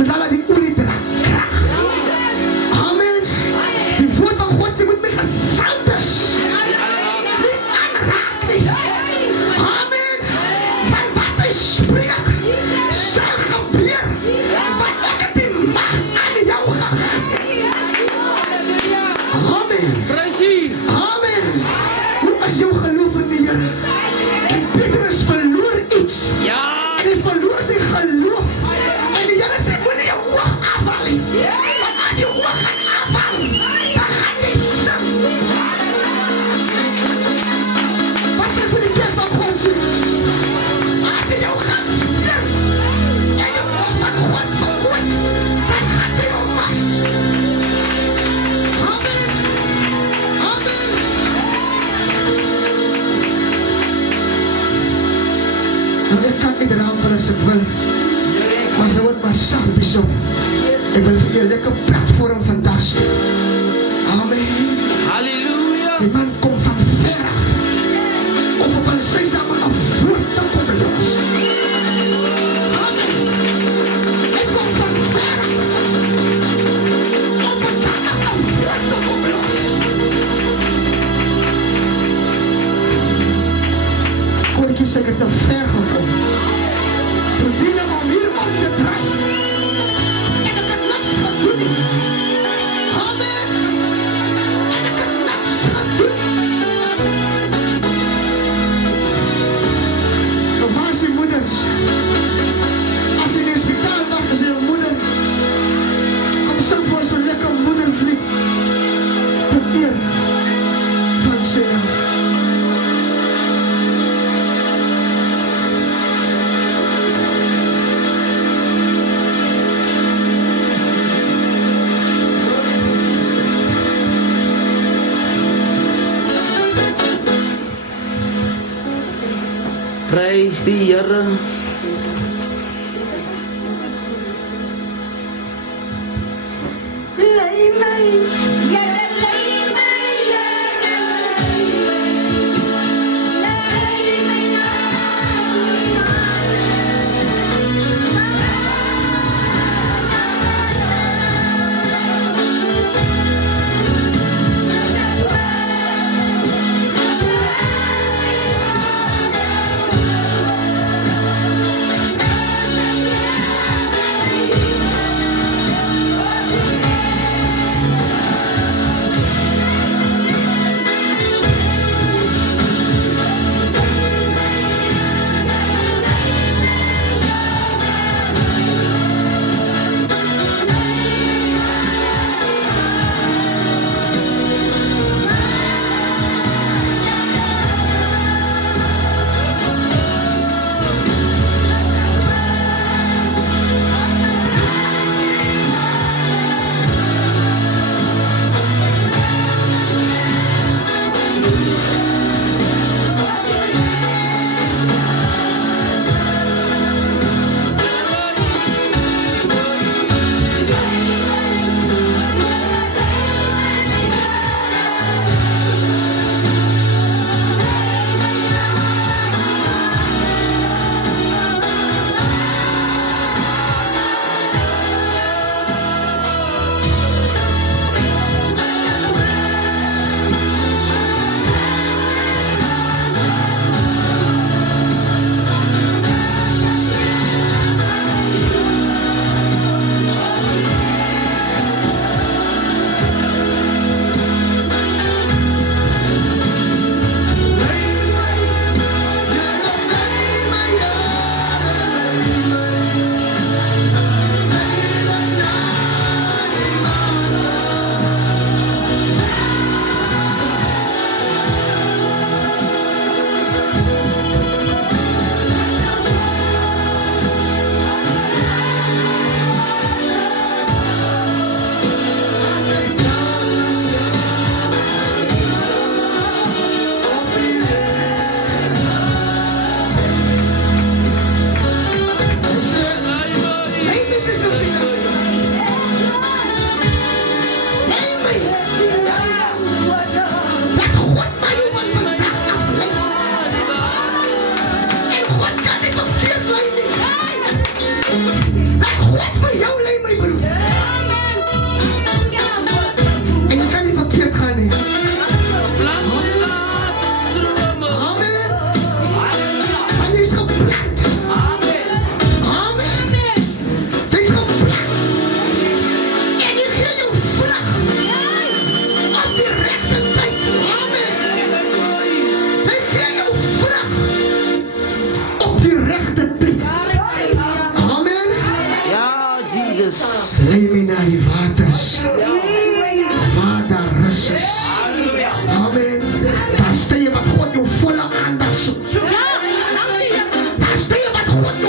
zodat die olie draagt kracht. Amen. Die woord van God sê moet met gezand is. Niet aanraak nie. Amen. Want wat hy spreek, sal gebeur. Want ek het die mag aan jou gegee. Amen. Amen. Hoe is jou geloof in die Here? En Petrus verloor iets. En hy verloor sy geloof. En die Here sê, moet nie jou oog afval nie. Want as jou oog gaan afval, dan gaan jy sing. Wat is vir die kerk van God sê? As jy jou gaan sing, en jou oog van God verkoot, dan gaan jy jou was. Amen. Amen. Nou ek kan nie draam van as ek wil, maar sy word maar saam besom. Ek wil vir jou lekker platform vandag sê. Amen. Die man kom van ver af, om op hulle sy samen af woord te kom los. Amen. Hy kom van ver af, om op hulle af woord te kom los. Koortjies, ek het te ver gekom. Probeer om hier op te draai. En ek het niks gedoen. Amen. En ek het niks gedoen. Nou waar is die moeders? As jy in die hospitaal was, as jy een moeder, kom sing voor so lekker moederslied. Tot eer van sy naam. Prys die Here. Lei my, Here lei my, Here lei my, lei my na.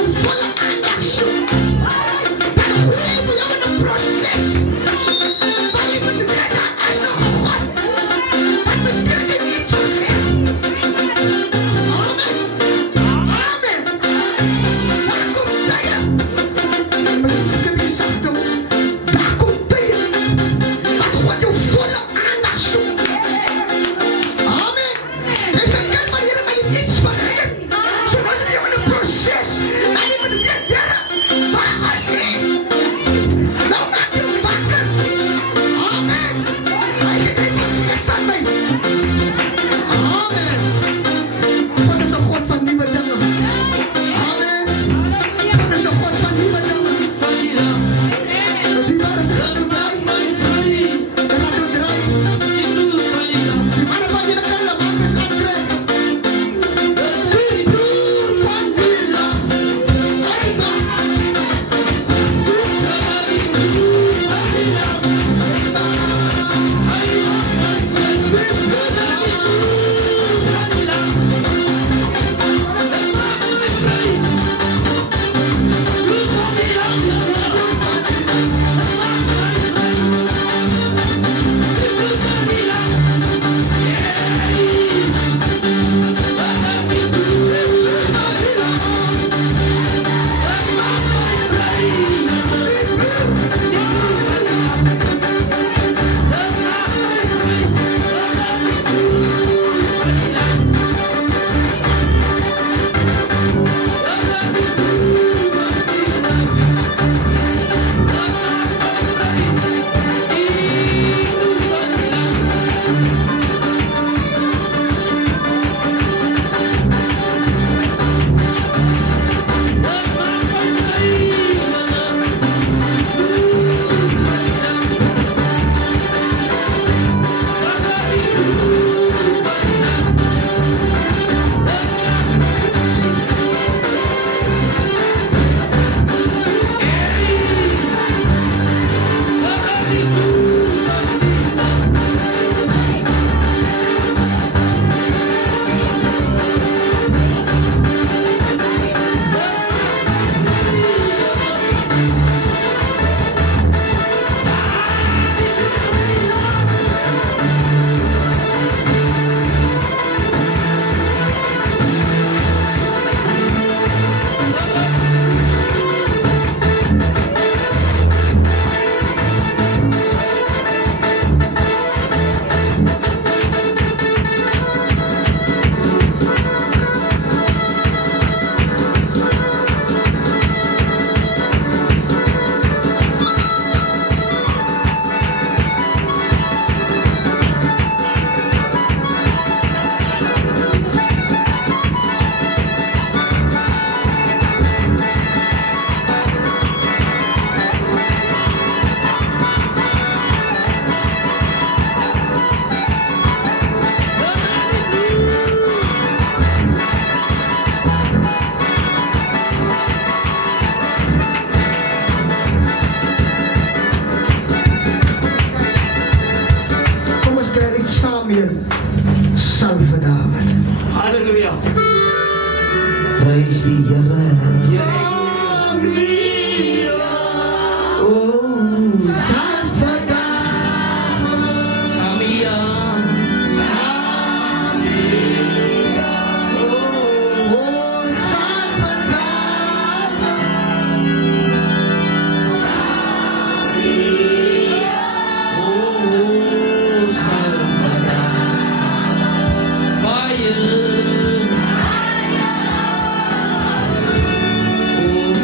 yung walang anak. Pero huli mo lang ang proses. Bali mo yung kanaas na kuwan. At mas ganyan ito. Amen. Takot tayo. Kami sakto. Takot tayo. Takot yung walang anak. Amen. Isang kalman hirap ay inspired. Sunod niyo ang proses. Ay mo nung yara. Paasin. Launat yung bakal. Amen. Ay kita yung tatay. Amen. Pada sa kuwan panibadang. Amen. Pada sa kuwan panibadang. Kasi para sa radyo drive. Sa radyo drive. Di mana pa din ang kala, Marcos Andre. Pandila. Ay ba? Thomas Credit Samuel Salvador. Hallelujah. Praise the Lord. Oh, Salvador. Samia. Oh, Salvador. Oh, Salvador. Bayan. Oh,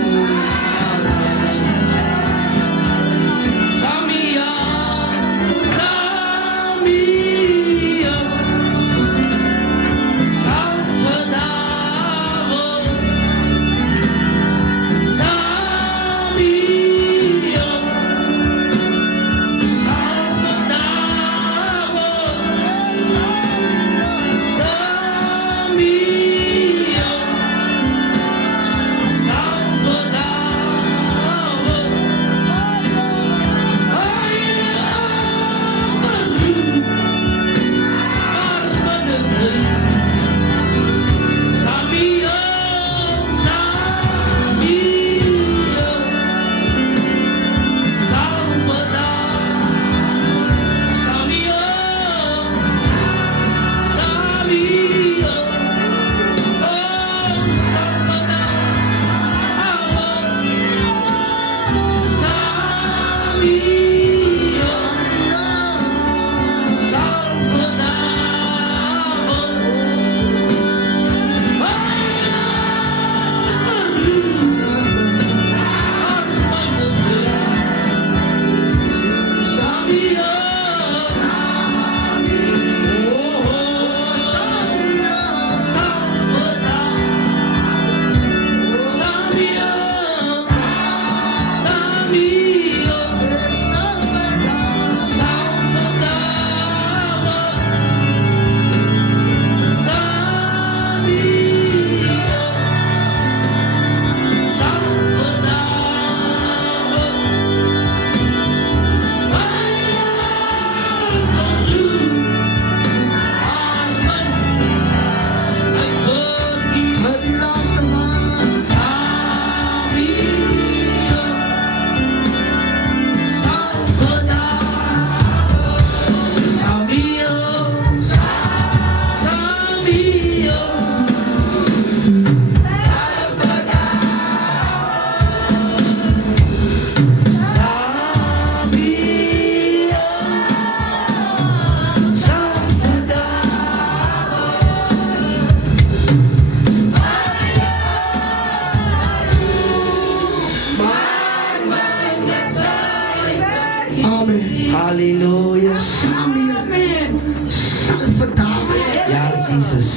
Halleluja. Samuel sal vir Dawid. Ja, Jesus.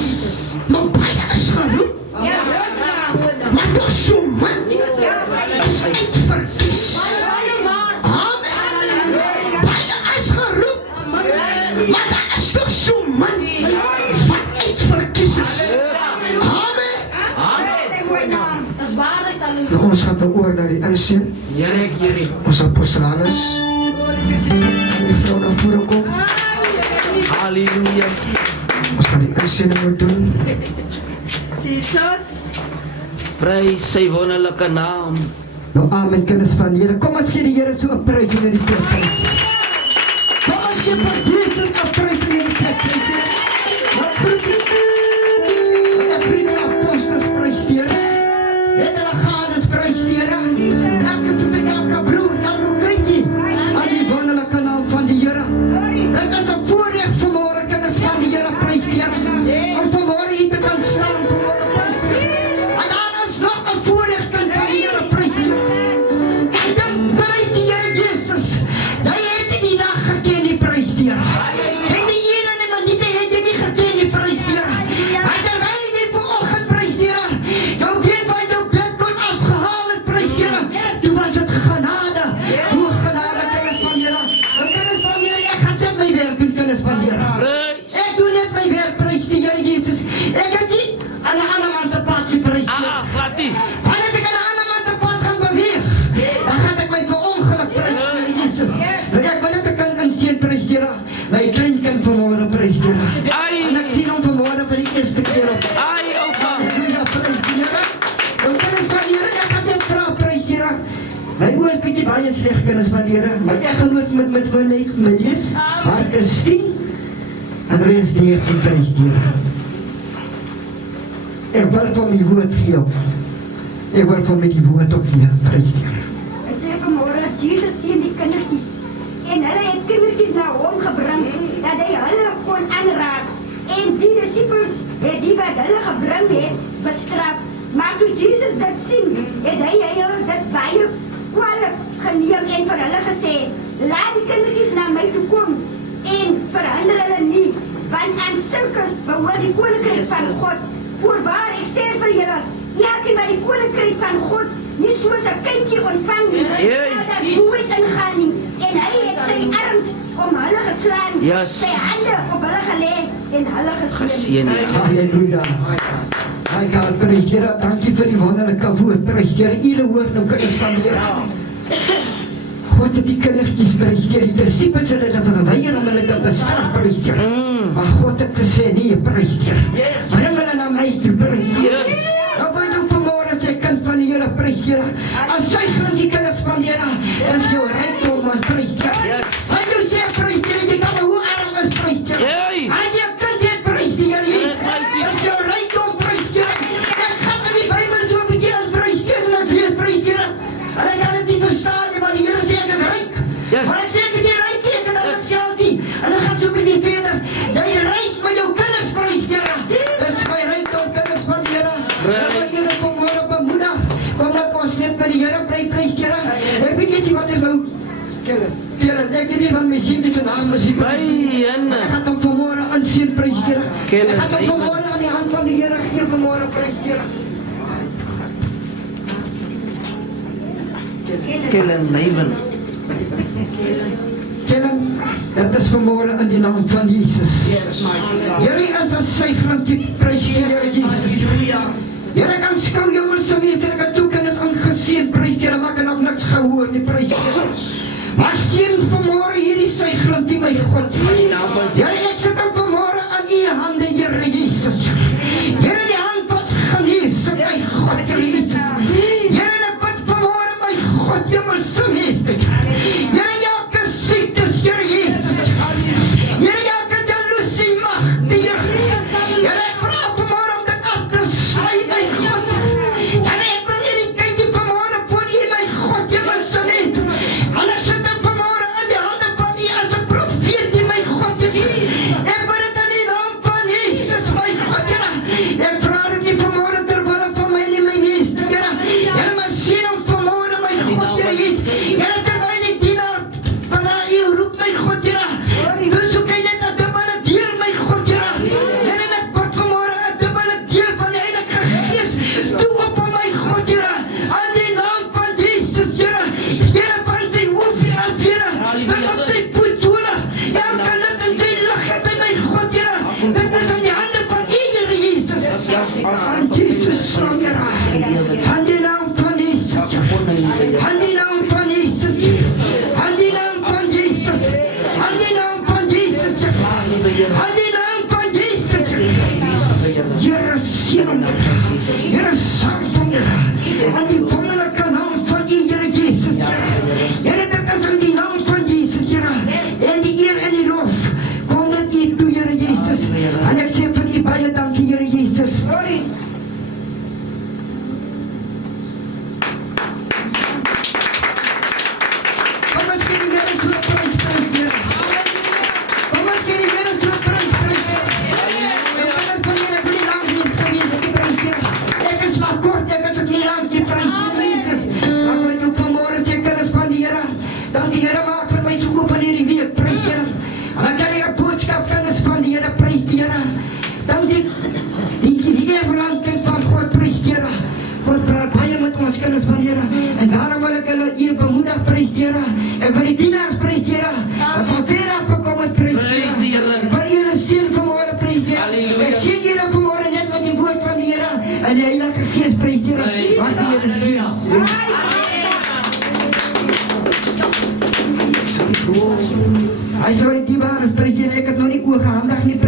Maar baie is geroep, maar daar so min is uitverkies. Amen. Baie is geroep, maar daar is toch so min wat uitverkies is. Amen. Nou, ons gaan nou oor na die inseën. Here. Ons apostolanus. Die vrou na vore kom. Halleluja. Ons gaan die inseëning moet doen. Jesus. Prys sy wonderlike naam. Nou, amen, kinders van die Here. Kom ons gee die Here so 'n prysing in die plek. Kom ons gee vir Jesus 'n prysing in die plek. Wat groet die apostels prys die Here. Het hulle gades prys die Here. Elke soos elke broer, elke kindjie aan die wonderlike naam van die Here. Dit is 'n voorreg vanmôre, kinders van die Here, prys die Here. Om vanmôre hier te kan staan, vanmôre prys die Here. En daar is nog 'n voorreg, kind van die Here, prys die Here. En dan prys die Here Jesus. Jy het die dag geken, die prys die Here. Jy die ene en maar niet het jy nie geken, die prys die Here. En terwyl jy vanoggend prys die Here, jou been van jou bed kon afgehaal het, prys die Here. Toe was het genade. Hoe genade, kinders van die Here. Nou, kinders van die Here, ek gaan net my werk doen, kinders van die Here. Prys. Ek doe net my werk, prys die Here Jesus. Ek het nie aan 'n ander man se pad geprys nie. Laat die. En as ek aan 'n ander man se pad gaan beweeg, dan gaan ek my verongeluk prys die Here Jesus. Want ek wil net 'n kind inseën, prys die Here. My kleinkind vanmôre, prys die Here. Ai. En ek sien hom vanmôre vir die eerste keer op. Ai, oupa. Halleluja, prys die Here. En kinders van die Here, ek gaan net vra, prys die Here. My oor is bietjie baie sleg, kinders van die Here. Maar ek geloof met wil ek lees. Markus 10 en vers 13, prys die Here. Ek wil vir my woord gee op. Ek wil vir my die woord op gee, prys die Here. Hy sê vanmôre, Jesus sien die kindertjies. En hulle het kindertjies na hom gebring, dat hy hulle kon aanraak. En die disippels het die wat hulle gebring het, bestraf. Maar toe Jesus dit sien, het hy hulle dit baie kwalijk geneem en vir hulle gesê, laat die kindertjies na my toe kom en verhinder hulle nie, want aan sulkes behoort die koninkryk van God. Voorwaar, ek sê vir julle, elkeen wat die koninkryk van God nie soos 'n kindjie ontvang nie, sal daar nooit ingaan nie. En hy het sy arms om hulle geslaan, Yes. sy hande op hulle gelê en hulle geseën. Geseën ja. Halleluja. My God, prys die Here. Dankie vir die wonderlike woord, prys die Here. Julle hoor nou, kinders van die Here. God het die kindertjies, prys die Here. Die disippels het hulle verweier om hulle te bestraf, prys die Here. Maar God het gesê, nee, prys die Here. Bring hulle na my toe, prys die Here. Yes. Nou wil jy vanmôre sê, kind van die Here, prys die Here. As sy grond die kinders van die Here, is jou rykdom, man, prys die Here. Yes. En jy sê, prys die Here, jy kan hoe arm is, prys die Here. Hey. En jy kind het, prys die Here, jy. Dit meisie. Is jou rykdom, prys die Here. Ek gaan in die Bybel so 'n bietjie in prys die Here, en ek lees prys die Here. En ek kan dit nie verstaan nie, maar die Here sê ek is ryk. Yes. Maar hy sê ek is nie ryk nie, ek kan Yes. alles geld nie. En dan gaan so 'n bietjie verder. Jy ryk met jou kinders, prys die Here. Dit is my rykdom, kinders van die Here. Right. Julle kom hoor op 'n moedig. Kom dat ons net by die Here prys die Here. Ek weet nie wat is nou. Kellen, ek weet nie van my sien die se naam is. Brian. Ek gaan hom vanmôre aansien prys die Here. Kellen, Ek gaan hom vanmôre aan die hand van die Here gee vanmôre prys die Here. Kellen Neven. Kellen, dit is vanmôre in die naam van Jesus. Here is as sy grondjie prys die Here Jesus. Here kan skou jongens so wees, ek het ook kinders aangesien, prys die Here, maar ek het nog niks gehoor nie, prys die Here. Maar sien vanmôre hierdie sy grondjie, my God. Here, ek sit hom vanmôre aan u hande, Here Jesus. Here, die hand wat genees, my God, Here Jesus. Here, ek bid vanmôre, my God, Hemelse Meester. Here, elke siekte, Here Jesus. Here, elke delusie mag, Here. Here, ek vra vanmôre om dit af te sny, my God. Here, ek wil hierdie kindjie vanmôre voor u, my God, Hemelse Meester. En ek sit hom vanmôre in die hande van u as 'n profeet, my God. Here. En daarom wil ek hulle hier bemoedig, prys die Here. Ek wil die dienaars prys die Here. Wat van ver af gekom het, prys die Prys die Here. Here. Ek wil julle seën vanmôre, prys die Here. Halleluja. Ek sien julle vanmôre net met die woord van die Here en die Heilige Gees, prys die Here. Prys Wat die Here seën. Hy sê die ware, prys die Here. Ek het nog nie oor gehandig nie,